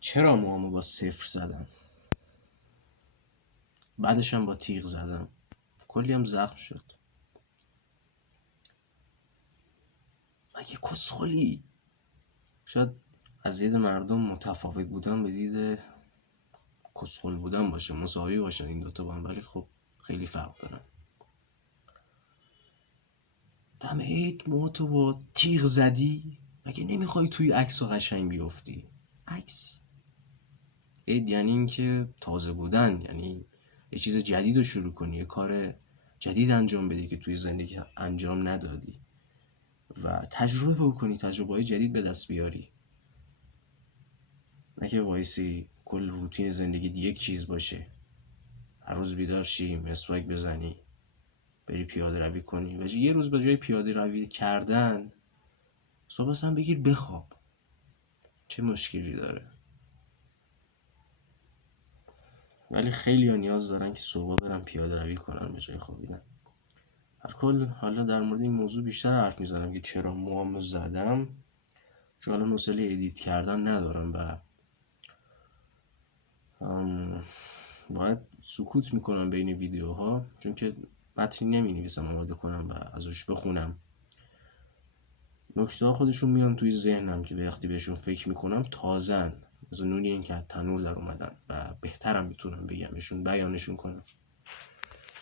چرا موامو با صفر زدم، بعدشم با تیغ زدم، کلی هم زخم شد. مگه کسخلی؟ شاید از دید مردم متفاوت بودن به دید کسخل بودن باشه، مساوی باشن این دوتا با هم، ولی خب خیلی فرق دارن. دم عید موهاتو با تیغ زدی، مگه نمیخوای توی عکس و قشنگ بیفتی؟ عکس عید یعنی این که تازه بودن، یعنی یه چیز جدید رو شروع کنی، یه کار جدید انجام بدی که توی زندگی انجام ندادی و تجربه بکنی، تجربه های جدید به دست بیاری، نه که وایسی کل روتین زندگی یک چیز باشه. هر روز بیدار شی، مسواک بزنی، بری پیاده روی کنی و یه روز به جای پیاده روی کردن صبح اصلا بگیر بخواب. چه مشکلی داره؟ ولی خیلی ها نیاز دارن که صبح برن پیاده روی کنن به جای خوابیدن. هر کل حالا در مورد این موضوع بیشتر حرف میزنم که چرا موامو زدم، چون حالا حوصله ادیت کردن ندارم و باید سکوت میکنم بین ویدیوها، چون که متنی نمی نویسم آماده کنم و ازش بخونم. نکته ها خودشون میان توی ذهنم که وقتی بهشون فکر میکنم تازن، مثل نونی این که تنور در اومدن و بهترم میتونم بگمشون، بیانشون کنم.